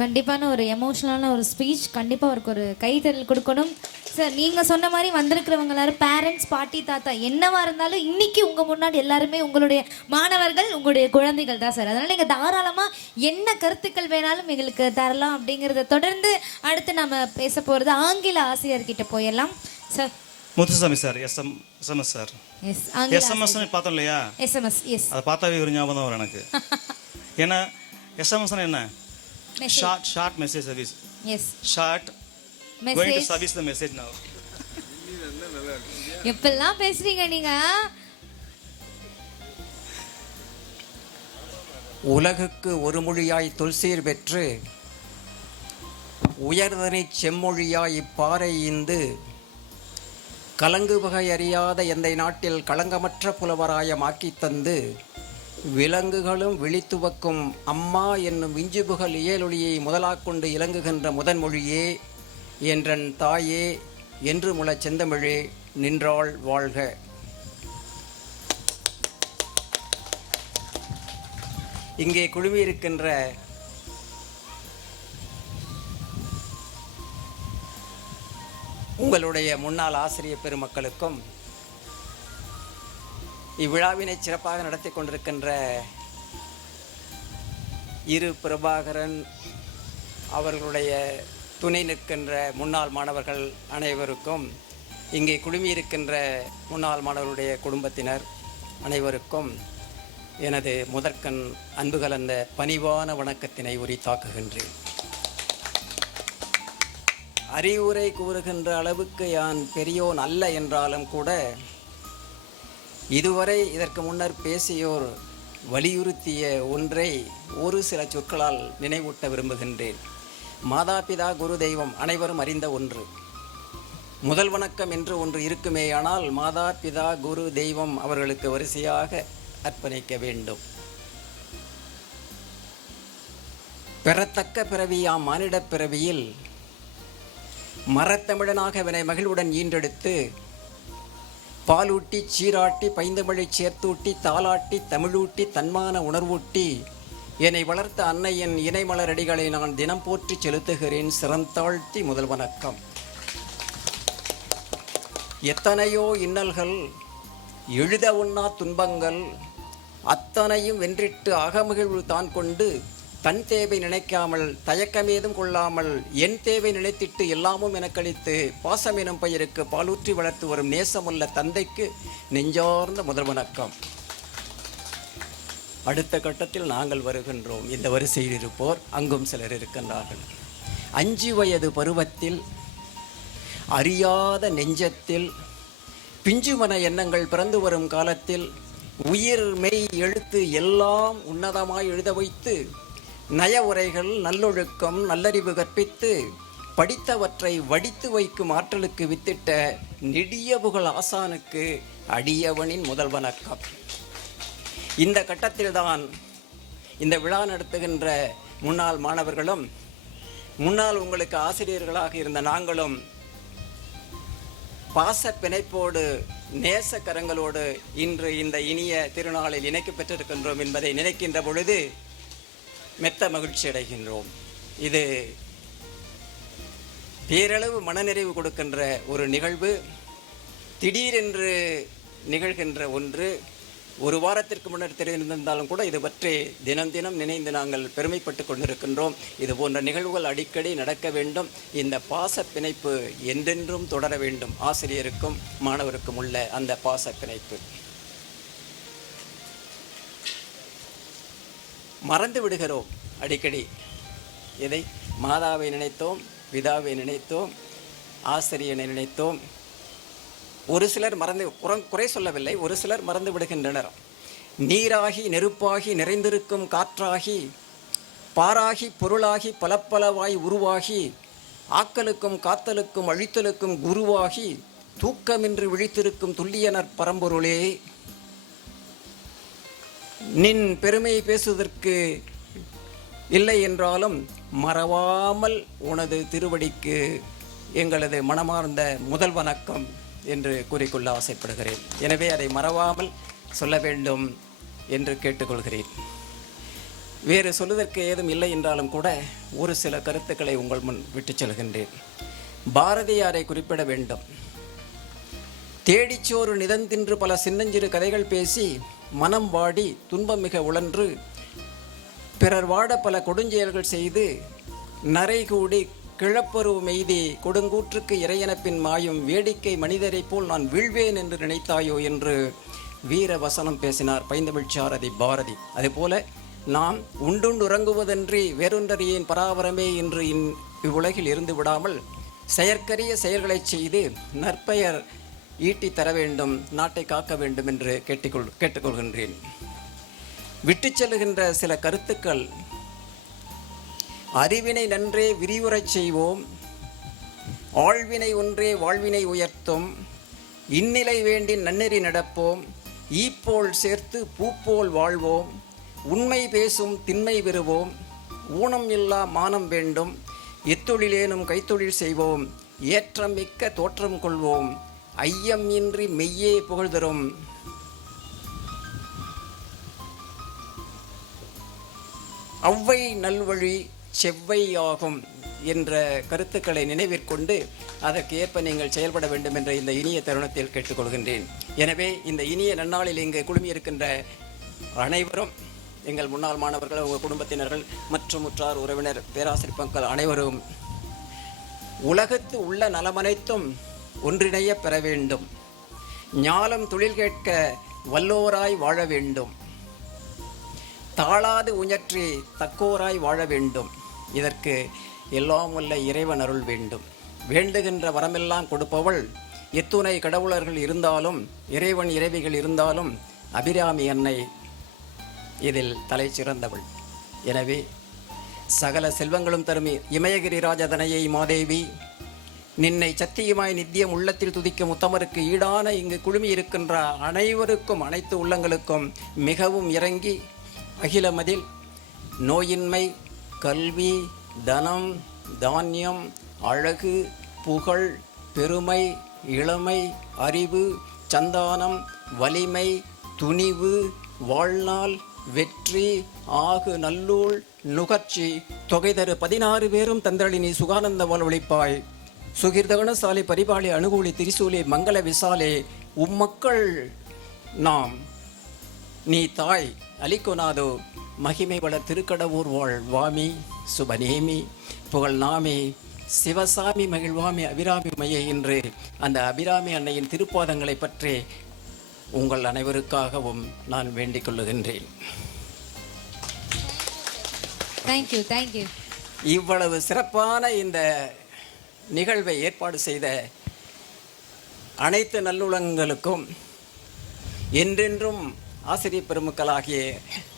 கண்டிப்பான ஒரு எமோஷனலான ஒரு ஸ்பீச். கண்டிப்பாக அவருக்கு ஒரு கைத்தறல் கொடுக்கணும். சார் நீங்கள் சொன்ன மாதிரி வந்திருக்கிறவங்க எல்லாரும் பேரண்ட்ஸ், பாட்டி, தாத்தா என்னவா இருந்தாலும் இன்னைக்கு உங்கள் முன்னாடி எல்லாருமே உங்களுடைய மாணவர்கள், உங்களுடைய குழந்தைகள் தான் சார். அதனால் நீங்கள் தாராளமாக என்ன கருத்துக்கள் வேணாலும் எங்களுக்கு தரலாம். அப்படிங்கிறத தொடர்ந்து அடுத்து நம்ம பேச போகிறது ஆங்கில ஆசிரியர்கிட்ட போயிடலாம் sir. Muthusamy sir, SMS sir. Yes, SMS பார்த்தோம் இல்லையா? எஸ்எம்எஸ். எஸ், அதை பார்த்தாவே ஒரு ஞாபகம் தான் வரும் எனக்கு. ஏன்னா எஸ்எம்எஸ் என்ன? Short message service. Yes, short going to service the message now. எப்பெல்லாம் பேசுறீங்க நீங்க? உலகுக்கு ஒரு மொழியாய் தொல்சீர் பெற்று உயர்தனி செம்மொழியாய் இப்பாறை ஈந்து கலங்குவகை அறியாத எந்தை நாட்டில் களங்கமற்ற புலவராய மாக்கித் தந்து விலங்குகளும் விழித்துவக்கும் அம்மா என்னும் விஞ்சுபுகழ் இயலொளியை முதலாக்கொண்டு இலங்குகின்ற முதன்மொழியே என்றன் தாயே என்று முளச் செந்தமிழே நின்றாள் வாழ்க. இங்கே குழுமியிருக்கின்ற உங்களுடைய முன்னாள் ஆசிரியர் பெருமக்களுக்கும் இவ்விழாவினை சிறப்பாக நடத்தி கொண்டிருக்கின்ற இரு பிரபாகரன் அவர்களுடைய துணை நிற்கின்ற முன்னாள் மாணவர்கள் அனைவருக்கும், இங்கே குழுமியிருக்கின்ற முன்னாள் மாணவர்களுடைய குடும்பத்தினர் அனைவருக்கும் எனது முதற்கண் அன்பு கலந்த பணிவான வணக்கத்தினை உரித்தாக்குகின்றேன். அறிவுரை கூறுகின்ற அளவுக்கு யான் பெரியோன் அல்ல என்றாலும் கூட இதுவரை இதற்கு முன்னர் பேசியோர் வலியுறுத்திய ஒன்றை ஒரு சில சொற்களால் நினைவூட்ட விரும்புகின்றேன். மாதா பிதா குரு தெய்வம் அனைவரும் அறிந்த ஒன்று. முதல் வணக்கம் என்று ஒன்று இருக்குமேயானால் மாதா பிதா குரு தெய்வம் அவர்களுக்கு வரிசையாக அர்ப்பணிக்க வேண்டும். பெறத்தக்க பிறவியாம் மானிடப் பிறவியில் மரத்தமிழனாக வினை மகிழ்வுடன் ஈன்றெடுத்து பாலூட்டி சீராட்டி பைந்தமிழை சேர்த்தூட்டி தாளாட்டி தமிழூட்டி தன்மான உணர்வூட்டி என்னை வளர்த்த அன்னையின் இணைமலரடிகளை நான் தினம் போற்றி செலுத்துகிறேன். சிறந்தாழ்த்தி முதல் வணக்கம். எத்தனையோ இன்னல்கள், எழுத உண்ணா துன்பங்கள் அத்தனையும் வென்றிட்டு அகமகிழ்வு தான் கொண்டு தன் தேவை நினைக்காமல் தயக்கமேதும் கொள்ளாமல் என் தேவை நினைத்திட்டு எல்லாமும் எனக்களித்து பாசம் எனும் பெயருக்கு பாலூற்றி வளர்த்து வரும் நேசமுள்ள தந்தைக்கு நெஞ்சார்ந்த முதல் வணக்கம். அடுத்த கட்டத்தில் நாங்கள் வருகின்றோம். இந்த வரிசையில் இருப்போர் அங்கும் சிலர் இருக்கின்றார்கள். 5 வயது பருவத்தில் அறியாத நெஞ்சத்தில் பிஞ்சுமன எண்ணங்கள் பிறந்து வரும் காலத்தில் உயிர் மெய் எழுத்து எல்லாம் உன்னதமாய் எழுத வைத்து நய உரைகள் நல்லொழுக்கம் நல்லறிவு கற்பித்து படித்தவற்றை வடித்து வைக்கும் ஆற்றலுக்கு வித்திட்ட நெடிய புகழ் ஆசானுக்கு அடியவனின் முதல் வணக்கம். இந்த கட்டத்தில்தான் இந்த விழா நடத்துகின்ற முன்னாள் மாணவர்களும் முன்னாள் உங்களுக்கு ஆசிரியர்களாக இருந்த நாங்களும் பாச பிணைப்போடு நேச கரங்களோடு இன்று இந்த இனிய திருநாளில் இணைக்க பெற்றிருக்கின்றோம் என்பதை நினைக்கின்ற பொழுது மெத்த மகிழ்ச்சி அடைகின்றோம். இது பேரளவு மனநிறைவு கொடுக்கின்ற ஒரு நிகழ்வு. திடீரென்று நிகழ்கின்ற ஒன்று. ஒரு வாரத்திற்கு முன்னர் தெரிந்திருந்தாலும் கூட இது பற்றி தினம் தினம் நினைந்து நாங்கள் பெருமைப்பட்டு கொண்டிருக்கின்றோம். இது போன்ற நிகழ்வுகள் அடிக்கடி நடக்க வேண்டும். இந்த பாச பிணைப்பு என்றென்றும் தொடர வேண்டும். ஆசிரியருக்கும் மாணவருக்கும் உள்ள அந்த பாச பிணைப்பு. மறந்து விடுகிறோம் அடிக்கடி. இதை மாதாவை நினைத்தோம், பிதாவை நினைத்தோம், ஆசிரியனை நினைத்தோம். ஒரு சிலர் மறந்து, குறை சொல்லவில்லை, ஒரு சிலர் மறந்து விடுகின்றனர். நீராகி நெருப்பாகி நிறைந்திருக்கும் காற்றாகி பாராகி பொருளாகி பலப்பலவாய் உருவாகி ஆக்கலுக்கும் காத்தலுக்கும் அழித்தலுக்கும் குருவாகி தூக்கமின்றி விழித்திருக்கும் துல்லியனர் பரம்பொருளே, நின் பெருமையை பேசுவதற்கு இல்லை என்றாலும் மறவாமல் உனது திருவடிக்கு எங்களது மனமார்ந்த முதல் வணக்கம் என்று கூறிக்கொள்ள ஆசைப்படுகிறேன். எனவே அதை மறவாமல் சொல்ல வேண்டும் என்று கேட்டுக்கொள்கிறேன். வேறு சொல்வதற்கு ஏதும் இல்லை என்றாலும் கூட ஒரு சில கருத்துக்களை உங்கள் முன் விட்டுச் செல்கின்றேன். பாரதியாரை குறிப்பிட வேண்டும். தேடிச்சோறு நிதந்தின்று பல சின்னஞ்சிறு கதைகள் பேசி மனம் வாடி துன்பம் மிக உழன்று பிறர் வாட பல கொடுஞ்செயல்கள் செய்து நரை கூடி கிழப்பருவ மெய்தி கொடுங்கூற்றுக்கு இறையனப்பின் மாயும் வேடிக்கை மனிதரைப் போல் நான் வீழ்வேன் என்று நினைத்தாயோ என்று வீர வசனம் பேசினார் பைந்தமிழ்ச்சாரதி பாரதி. அதேபோல நாம் உண்டுண்டு உறங்குவதன்றி வேறொன்றறியேன் பராவரமே என்று இவ்வுலகில் இருந்து விடாமல் செயற்கரிய செயல்களை செய்து நற்பெயர் ஈட்டி தர வேண்டும், நாட்டை காக்க வேண்டும் என்று கேட்டுக்கொள்கின்றேன். விட்டு செல்லுகின்ற சில கருத்துக்கள்: அறிவினை நன்றே விரிவுரைச் செய்வோம், ஆழ்வினை ஒன்றே வாழ்வினை உயர்த்தும், இந்நிலை வேண்டி நன்னெறி நடப்போம், ஈப்போல் சேர்த்து பூப்போல் வாழ்வோம், உண்மை பேசும் திண்மை பெறுவோம், ஊனம் இல்லா மானம் வேண்டும், எத்தொழிலேனும் கைத்தொழில் செய்வோம், ஏற்றம் மிக்க தோற்றம் கொள்வோம், ஐயம் இன்றி மெய்யே புகழ்தரும், அவ்வை நல்வழி செவ்வையாகும் என்ற கருத்துக்களை நினைவிற்கொண்டு அதற்கு ஏற்ப நீங்கள் செயல்பட வேண்டும் என்ற இந்த இனிய தருணத்தில் கேட்டுக்கொள்கின்றேன். எனவே இந்த இனிய நன்னாளில் இங்கு குழுமியிருக்கின்ற அனைவரும், எங்கள் முன்னாள் மாணவர்கள், உங்கள் குடும்பத்தினர்கள் மற்றும் உற்றார் உறவினர் பேராசிரியர் மக்கள் அனைவரும் உலகத்து உள்ள நலமனைத்தும் ஒன்றிணைய பெற வேண்டும், ஞாலம் தொழில் கேட்க வல்லோராய் வாழ வேண்டும், தாளாது உயற்றி தக்கோராய் வாழ வேண்டும். இதற்கு எல்லாம் வல்ல இறைவன் அருள் வேண்டும். வேண்டுகின்ற வரமெல்லாம் கொடுப்பவள், எத்துணை கடவுளர்கள் இருந்தாலும் இறைவன் இறைவிகள் இருந்தாலும் அபிராமி அன்னை இதில் தலை சிறந்தவள். எனவே சகல செல்வங்களும் தரும் இமயகிரி ராஜதனையை மாதேவி, நின்னை சத்தியமாய் நித்தியம் உள்ளத்தில் துதிக்கும் உத்தமருக்கு ஈடான இங்கு குழுமி இருக்கின்ற அனைவருக்கும், அனைத்து உள்ளங்களுக்கும் மிகவும் இறங்கி அகிலமதில் நோயின்மை, கல்வி, தனம், தானியம், அழகு, புகழ், பெருமை, இளமை, அறிவு, சந்தானம், வலிமை, துணிவு, வாழ்நாள், வெற்றி, ஆகு நல்லூழ், நுகர்ச்சி, தொகைதரு 16 பேரும் தந்தளினி சுகானந்த வாழ்வழிப்பாய், சுகிர்தகணசாலை பரிபாளி அனுகூலி திரிசூலி மங்கள விசாலே, உம்மக்கள் நாம் நீ தாய் அலிகொனாதோ, மகிமை வள திருக்கடவுர் வாழ் வாமி சுபநேமி புகழ் நாமே சிவசாமி மகிழ்வாமி அபிராமி மையை என்று அந்த அபிராமி அன்னையின் திருப்பாதங்களை பற்றி உங்கள் அனைவருக்காகவும் நான் வேண்டிக் கொள்ளுகின்றேன். Thank you thank you. இவ்வளவு சிறப்பான இந்த நிகழ்வை ஏற்பாடு செய்த அனைத்து நல்லுள்ளங்களுக்கும் என்றென்றும் ஆசிரியர் பெருமக்களாகிய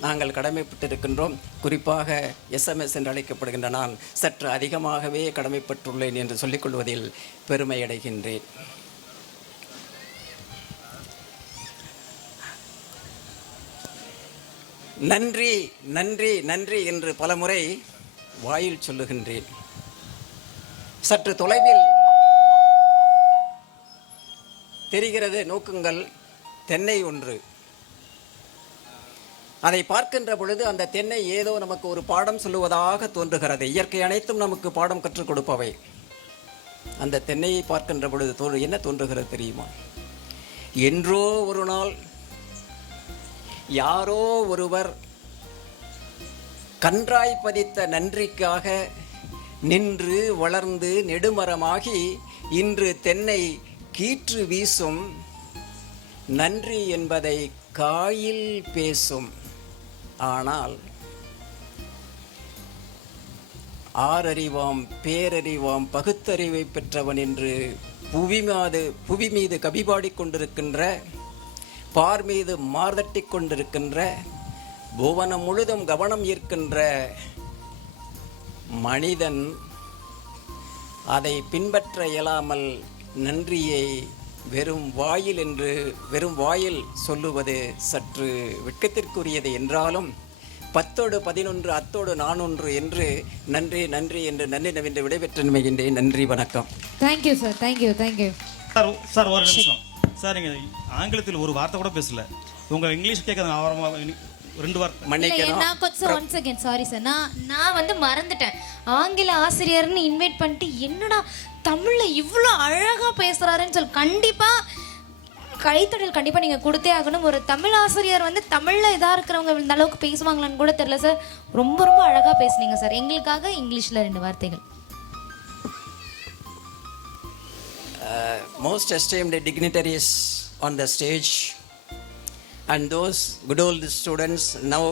நாங்கள் கடமைப்பட்டிருக்கின்றோம். குறிப்பாக SMS என்று அழைக்கப்படுகின்ற நான் சற்று அதிகமாகவே கடமைப்பட்டுள்ளேன் என்று சொல்லிக்கொள்வதில் பெருமை அடைகின்றேன். நன்றி நன்றி நன்றி என்று பலமுறை வாயில் சொல்லுகின்றேன். சற்று தொலைவில் தெரிகிறது, நோக்குங்கள், தென்னை ஒன்று. அதை பார்க்கின்ற பொழுது அந்த தென்னை ஏதோ நமக்கு ஒரு பாடம் சொல்லுவதாக தோன்றுகிறது. இயற்கை அனைத்தும் நமக்கு பாடம் கற்றுக் கொடுப்பவை. அந்த தென்னையை பார்க்கின்ற பொழுது என்ன தோன்றுகிறது தெரியுமா? என்றோ ஒரு நாள் யாரோ ஒருவர் கன்றாய் பதித்த நன்றிக்காக நின்று வளர்ந்து நெடுமரமாகி இன்று தென்னை கீற்று வீசும், நன்றி என்பதை காயில் பேசும். ஆனால் ஆறறிவாம் பேரறிவாம் பகுத்தறிவை பெற்றவன் என்று புவி மீது கவிபாடிக் கொண்டிருக்கின்ற, பார் மீது மார்தட்டி கொண்டிருக்கின்ற, புவனம் முழுதும் கவனம் ஈர்க்கின்ற மனிதன் அதை பின்பற்ற இயலாமல் நன்றியை வெறும் வாயில் சொல்லுவது சற்று வெட்கத்திற்குரியது என்றாலும் 10 11 அத்தோடு நான் ஒன்று என்று நன்றி நன்றி என்று நன்றி நவின்று விடைபெற்று நினைக்கின்றேன். நன்றி, வணக்கம். Thank you sir. Thank you thank you sir. ஒரு நிமிஷம் சார், நீங்கள் ஆங்கிலத்தில் ஒரு வார்த்தை கூட பேசல. உங்கள் இங்கிலீஷ் கேட்க 2 வார்த்தை. இல்ல, மன்னிக்கணும். நான் கொஞ்சம் ஒன் செகண்ட் சாரி சார், நான் வந்து மறந்துட்டேன். ஆங்கில ஆசிரியர்னு இன்வைட் பண்ணிட்டு என்னடா தமிழ்ல இவ்வளோ அழகா பேசுறாருன்னு சொல்லி கண்டிப்பா கைத்தடல் கண்டிப்பா நீங்க கொடுத்தே ஆகணும். ஒரு தமிழ் ஆசிரியர் வந்து தமிழ்ல இதா இருக்கிறவங்க இந்த அளவுக்கு பேசுவாங்களான்னு கூட தெரியல சார். ரொம்ப ரொம்ப அழகா பேசுனீங்க சார். எங்களுக்காக இங்கிலீஷ்ல 2 வார்த்தைகள். Most esteemed dignitaries on the stage and those good old students now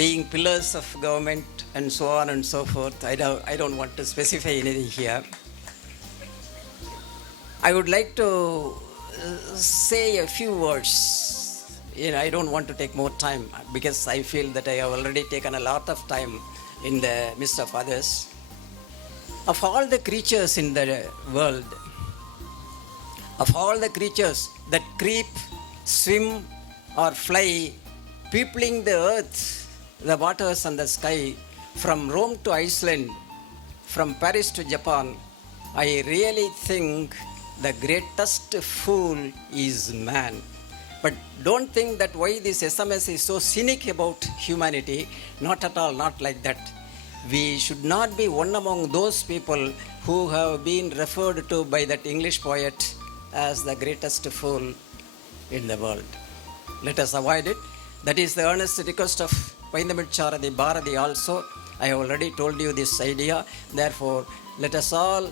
being pillars of government and so on and so forth. I don't want to specify anything here. I would like to say a few words. I don't want to take more time because I feel that I have already taken a lot of time in the midst of others. Of all the creatures in the world, of all the creatures that creep, swim or fly, peopling the earth, the waters and the sky, from Rome to Iceland, from Paris to Japan, I really think the greatest fool is man. But don't think that why this SMS is so cynic about humanity. Not at all, not like that. We should not be one among those people who have been referred to by that English poet as the greatest fool in the world. Let us avoid it. That is the earnest request of Vaindamicharadi Bharati also. I have already told you this idea. Therefore, let us all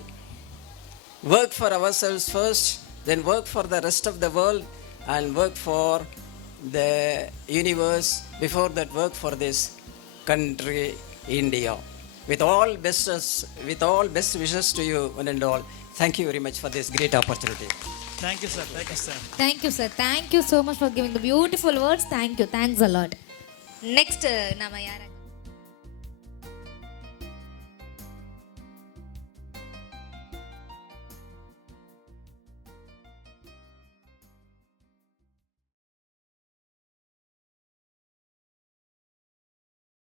work for ourselves first, then work for the rest of the world, and work for the universe. Before that, work for this country, India. With all best wishes to you one and all. Thank you very much for this great opportunity. Thank you, sir. Thank you, sir. Thank you sir. Thank you so much for giving the beautiful words. Thank you. Thanks a lot. Next நாம யார